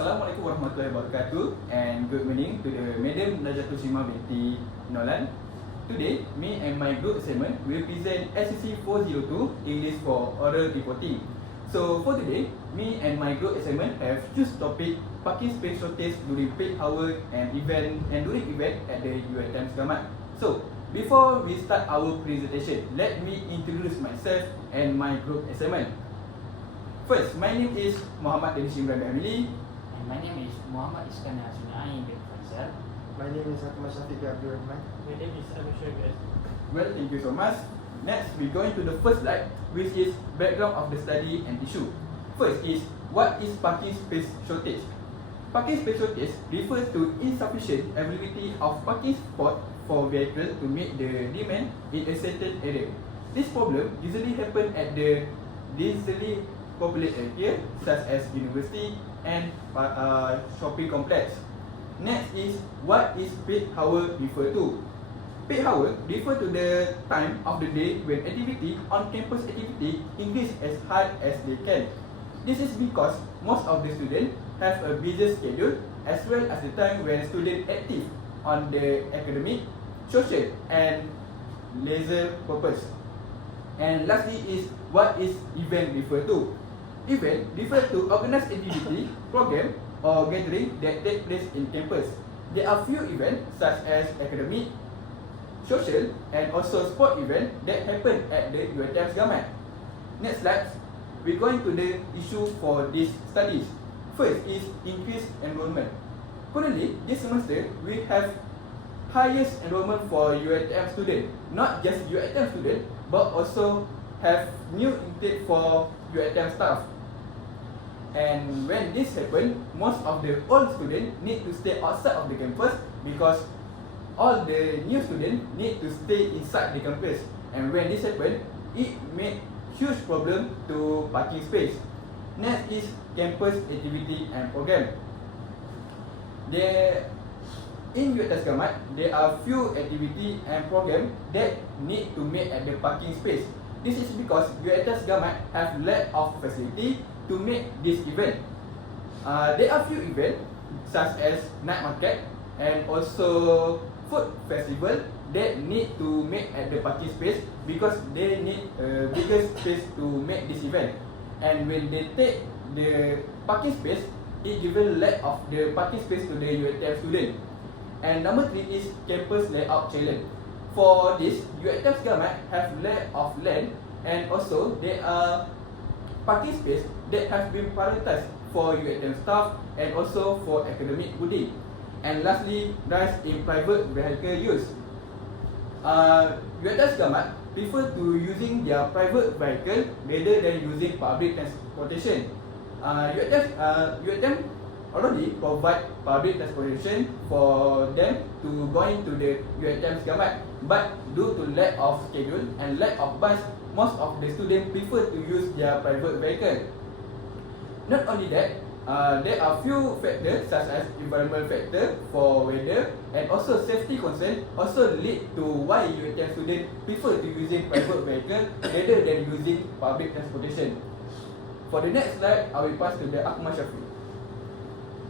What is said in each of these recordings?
Assalamualaikum warahmatullahi wabarakatuh, and good morning to the Madam Najatul Shima binti Nolan. Today, me and my group assignment will present SCC 402 English for oral reporting. So for today, me and my group assignment have choose topic parking space shortage during peak hour and during event at the UiTM Selamat. So before we start our presentation, let me introduce myself and my group assignment. First, my name is Muhammad DANISH IMRAN HAMILI. And my name is Muhammad ISKANDAR bin FAIZAL. My name is SYAFIQ ABDUL. My name is Amir. Well, thank you so much. Next, we go into the first slide, which is background of the study and issue. First is, what is parking space shortage? Parking space shortage refers to insufficient availability of parking spot for vehicles to meet the demand in a certain area. This problem usually happen at the densely populated area such as university and shopping complex. Next is, what is peak hour refer to? Peak hour refer to the time of the day when activity on campus activity increase as high as they can. This is because most of the students have a busy schedule as well as the time when students active on the academic, social and leisure purpose. And lastly is, what is event refer to? Event refer to organized activity, program or gathering that take place in campus. There are few events such as academic, social and also sport event that happen at the UiTM Selamat. Next slide, we go into the issue for these studies. First is increased enrollment. Currently, this semester we have highest enrollment for UiTM student. Not just UiTM student, but also have new intake for UiTM staff. And when this happen, most of the old students need to stay outside of the campus because all the new students need to stay inside the campus. And when this happen, it make huge problem to parking space. Next is campus activity and program. In UiTM Selamat, there are few activity and program that need to meet at the parking space. This is because UiTM Selamat have lack of facility to make this event. There are few events such as night market and also food festival that need to make at the parking space because they need a bigger space to make this event. And when they take the parking space, it given lack of the parking space to the UiTM student. And number 3 is campus layout challenge. For this, UiTM Selamat have lack of land and also there are parking space that have been prioritized for UiTM staff and also for academic body. And lastly, rise in private vehicle use. UiTM Selamat prefer to using their private vehicle rather than using public transportation. UiTM already provide public transportation for them to go into the UiTM Selamat, but due to lack of schedule and lack of bus, most of the students prefer to use their private vehicle. Not only that, there are few factors such as environmental factor for weather and also safety concern also lead to why UiTM students prefer to using private vehicle rather than using public transportation. For the next slide, I will pass to the SYAFIQ.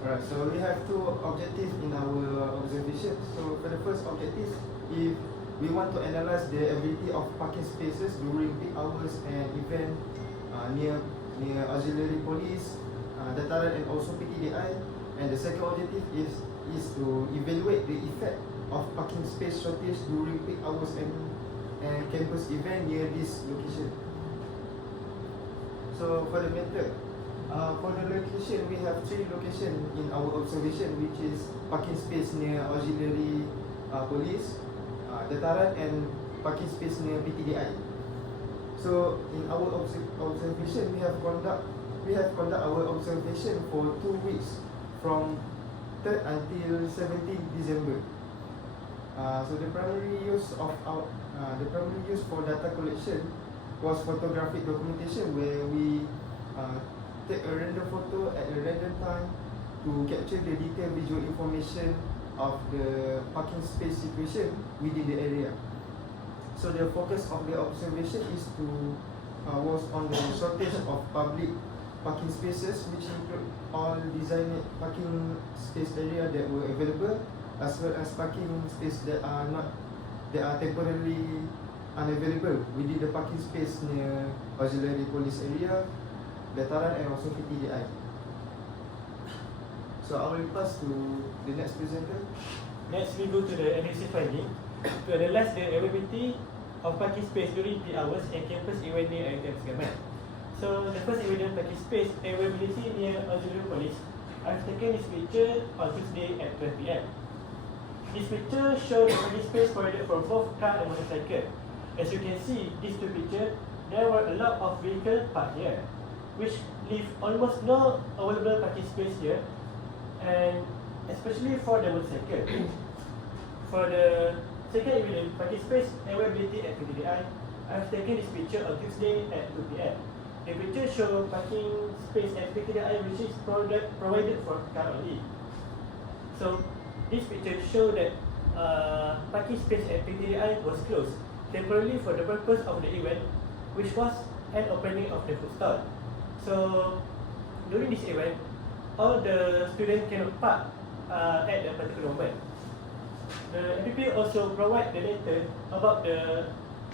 Alright, so we have two objectives in our observation. So for the first objective, if we want to analyze the availability of parking spaces during peak hours and event near auxiliary police, dataran and also PTDI. And the second objective is to evaluate the effect of parking space shortage during peak hours and campus event near this location. So for the method, for the location, we have 3 locations in our observation, which is parking space near auxiliary police, dataran and parking space near PTDI. So in our observation, we have conduct our observation for 2 weeks from 3rd until 17th December. So the primary use for data collection was photographic documentation, where we take a random photo at a random time to capture the detailed visual information of the parking space situation within the area. So the focus of the observation was on the shortage of public parking spaces, which include all designated parking space area that were available, as well as parking space that are temporarily unavailable within the parking space near auxiliary police area, Dataran, and also PTDI. So I will pass to the next presenter. Next, we go to the analysis finding to analyze the availability of parking space during peak hours and campus event near items government. So the first evidence parking space availability near auxiliary police. I've taken this picture on Tuesday at 12 PM. This picture shows the parking space provided for both car and motorcycle. As you can see, these two pictures, there were a lot of vehicles parked here, which leave almost no available parking space here, and especially for the motorcycle. For the second evidence, parking space availability at PTDI, I've taken this picture on Tuesday at 2 PM. The picture shows parking space at PTDI which is provided for car only. So this picture shows that parking space at PTDI was closed temporarily for the purpose of the event, which was an opening of the food stall. So during this event, all the students cannot park at the particular moment. The MPP also provide the data about the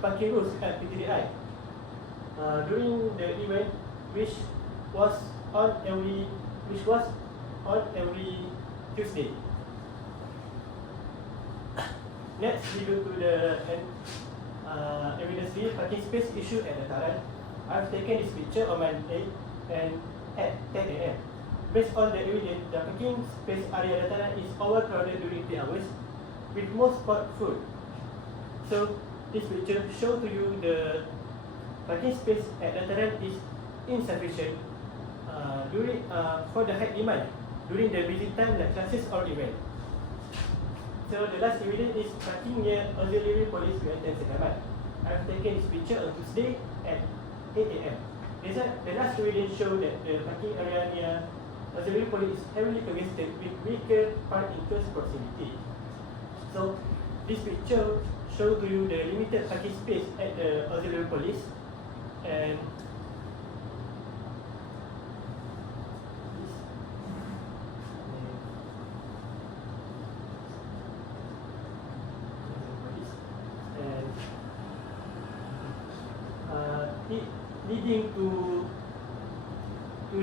parking rules at PTDI during the event, which was on every Tuesday. Next, we go to the evidence parking space issued at Dataran. I've taken this picture on Monday and at 10 AM. Based on the evidence, the parking space area Dataran is overcrowded during peak hours, with most spot full. So this picture shows to you the parking space at Dataran is insufficient for the high demand during the busy time like classes or event. So the last evidence is parking near auxiliary police and Segamat. I've taken this picture on Tuesday at 8 AM. The last evidence shows that the parking area near auxiliary police is heavily congested with vehicle parked in close proximity. So this picture shows to you the limited parking space at the auxiliary police, and it leading to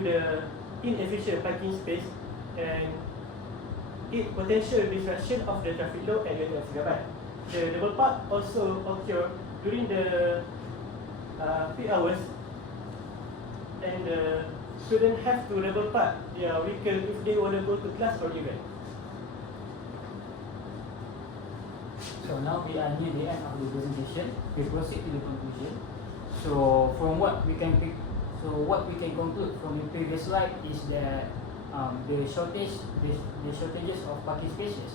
the inefficient parking space and it potential disruption of the traffic flow at the Segamat. The double park also occur during the peak hours, and the students have to double park their vehicle if they want to go to class or event. So now we are near the end of the presentation. We proceed to the conclusion. So what we can conclude from the previous slide is that the shortages of parking spaces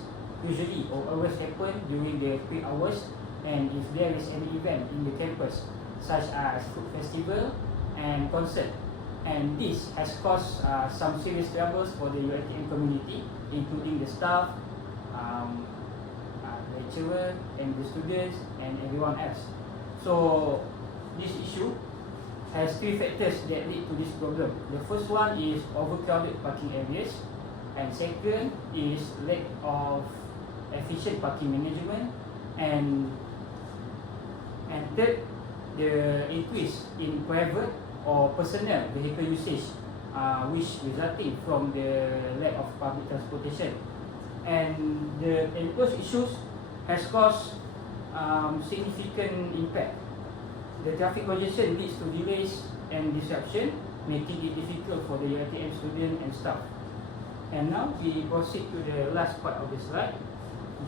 usually or always happen during the peak hours, and if there is any event in the campus such as food festival and concert, and this has caused some serious troubles for the UiTM community, including the staff, lecturer and the students and everyone else. So this issue has three factors that lead to this problem. The first one is overcrowded parking areas, and second is lack of efficient parking management, and third, the increase in private or personal vehicle usage, which resulting from the lack of public transportation. And those issues has caused significant impact. The traffic congestion leads to delays and disruption, making it difficult for the UiTM student and staff. And now we proceed to the last part of the slide,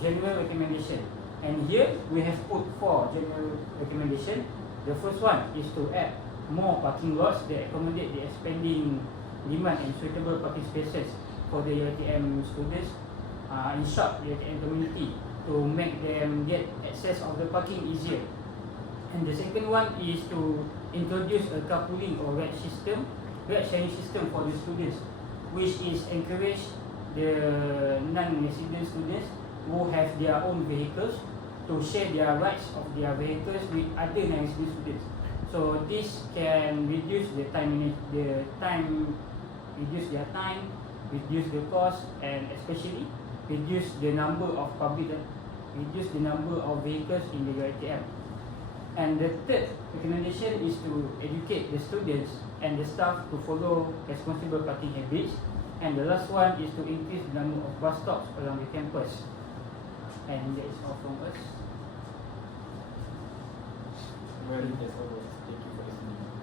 general recommendation. And here we have put 4 general recommendations. The first one is to add more parking lots that accommodate the expanding demand and suitable parking spaces for the UiTM students, in short, the UiTM community, to make them get access of the parking easier. And the second one is to introduce a carpooling or ride sharing system for the students, which is encourage the non-resident students who have their own vehicles to share their rides of their vehicles with other non-resident students. So this can reduce the time, reduce their time, reduce the cost, and especially reduce the number of reduce the number of vehicles in the UiTM. And the third recommendation is to educate the students and the staff to follow responsible parking habits. And the last one is to increase the number of bus stops around the campus. And that is all from us. Well, that's all. Thank you for listening.